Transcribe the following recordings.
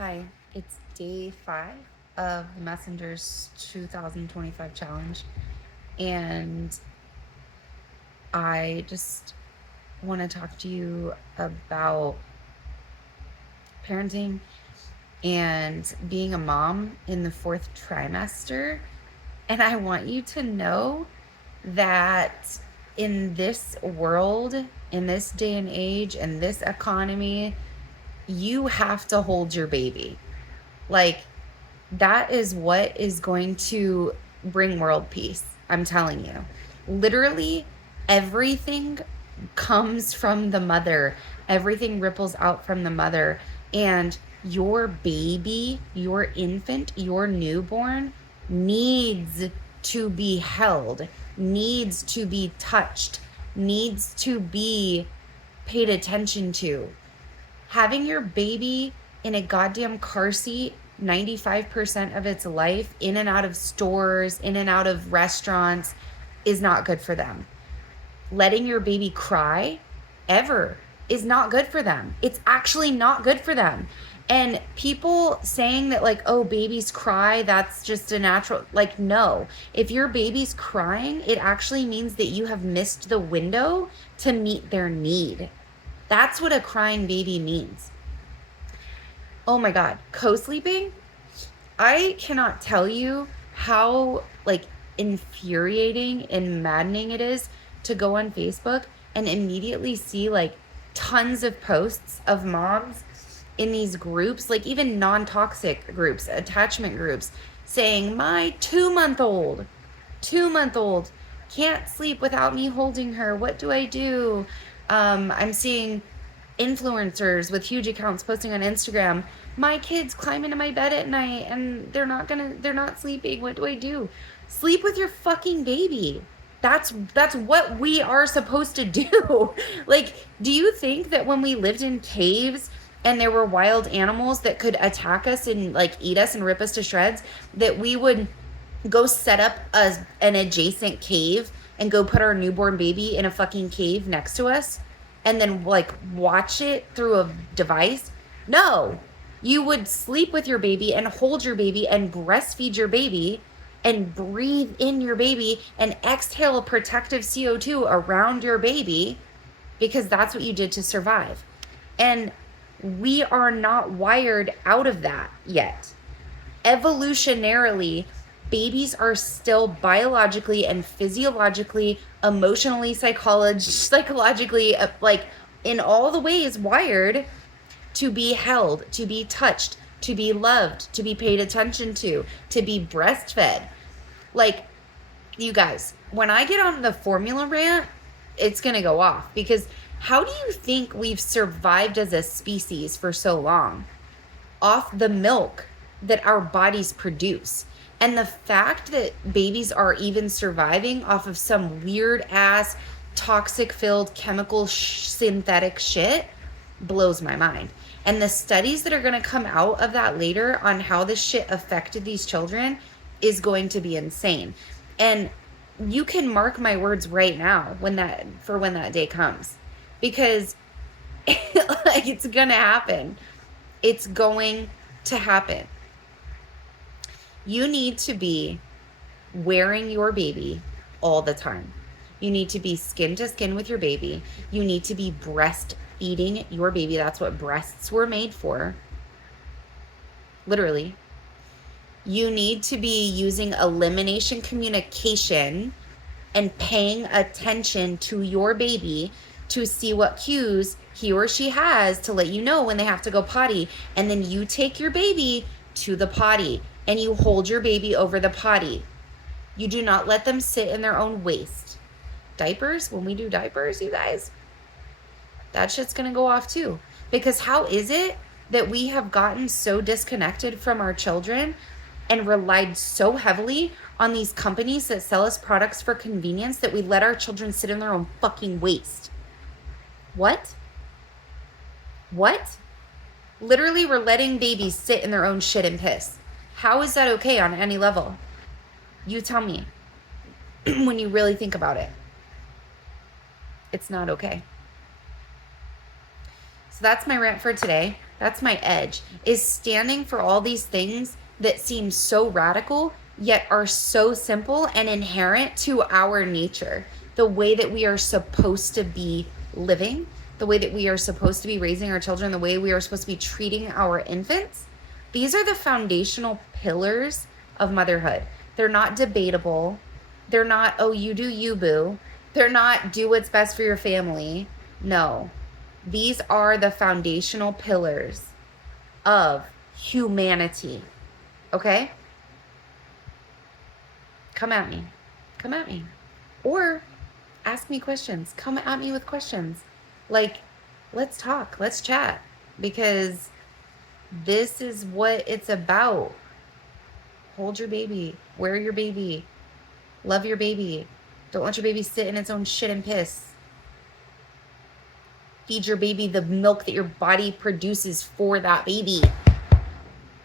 Hi, it's day 5 of the Messenger's 2025 challenge, and I just want to talk to you about parenting and being a mom in the 4th trimester. And I want you to know that in this world, in this day and age, in this economy, you have to hold your baby. Like, that is what is going to bring world peace. I'm telling you. Literally, everything comes from the mother, everything ripples out from the mother. And your baby, your infant, your newborn needs to be held, needs to be touched, needs to be paid attention to. Having your baby in a goddamn car seat 95% of its life, in and out of stores, in and out of restaurants, is not good for them. Letting your baby cry ever is not good for them. It's actually not good for them. And people saying that, like, oh, babies cry, that's just a natural, like, no. If your baby's crying, it actually means that you have missed the window to meet their need. That's what a crying baby means. Oh my God, co-sleeping? I cannot tell you how, like, infuriating and maddening it is to go on Facebook and immediately see, like, tons of posts of moms in these groups, like even non-toxic groups, attachment groups, saying, my 2-month-old can't sleep without me holding her. What do I do? I'm seeing influencers with huge accounts posting on Instagram, my kids climb into my bed at night and they're not sleeping. What do I do? Sleep with your fucking baby. That's what we are supposed to do. Like, do you think that when we lived in caves and there were wild animals that could attack us and, like, eat us and rip us to shreds, that we would go set up an adjacent cave and go put our newborn baby in a fucking cave next to us and then, like, watch it through a device? No. You would sleep with your baby and hold your baby and breastfeed your baby and breathe in your baby and exhale protective CO2 around your baby, because that's what you did to survive. And we are not wired out of that yet. Evolutionarily, babies are still biologically and physiologically, emotionally, psychologically, like, in all the ways wired to be held, to be touched, to be loved, to be paid attention to be breastfed. Like, you guys, when I get on the formula rant, it's going to go off, because how do you think we've survived as a species for so long? Off the milk that our bodies produce. And the fact that babies are even surviving off of some weird ass toxic filled chemical synthetic shit blows my mind. And the studies that are going to come out of that later on how this shit affected these children is going to be insane. And you can mark my words right now when that day comes, because like, it's going to happen. It's going to happen. You need to be wearing your baby all the time. You need to be skin to skin with your baby. You need to be breastfeeding your baby. That's what breasts were made for. Literally. You need to be using elimination communication and paying attention to your baby to see what cues he or she has to let you know when they have to go potty. And then you take your baby to the potty and you hold your baby over the potty. You do not let them sit in their own waste. Diapers, when we do diapers, you guys, that shit's gonna go off too. Because how is it that we have gotten so disconnected from our children and relied so heavily on these companies that sell us products for convenience that we let our children sit in their own fucking waste? What? Literally, we're letting babies sit in their own shit and piss. How is that okay on any level? You tell me. When you really think about it, it's not okay. So that's my rant for today. That's my edge, is standing for all these things that seem so radical, yet are so simple and inherent to our nature. The way that we are supposed to be living, the way that we are supposed to be raising our children, the way we are supposed to be treating our infants. These are the foundational pillars of motherhood. They're not debatable. They're not, oh, you do you, boo. They're not, do what's best for your family. No. These are the foundational pillars of humanity. Okay? Come at me. Come at me. Or ask me questions. Come at me with questions. Like, let's talk. Let's chat. Because this is what it's about. Hold your baby. Wear your baby. Love your baby. Don't let your baby sit in its own shit and piss. Feed your baby the milk that your body produces for that baby.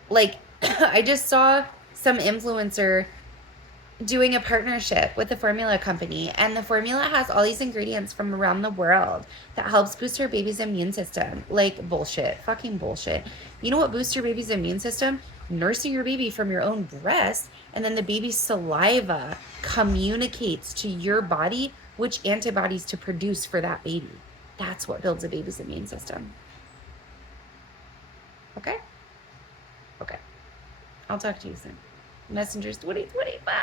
Like, I just saw some influencer doing a partnership with a formula company, and the formula has all these ingredients from around the world that helps boost her baby's immune system. Like, bullshit. Fucking bullshit. You know what boosts your baby's immune system? Nursing your baby from your own breast, and then the baby's saliva communicates to your body which antibodies to produce for that baby. That's what builds a baby's immune system. Okay? Okay. I'll talk to you soon. Messengers 2025.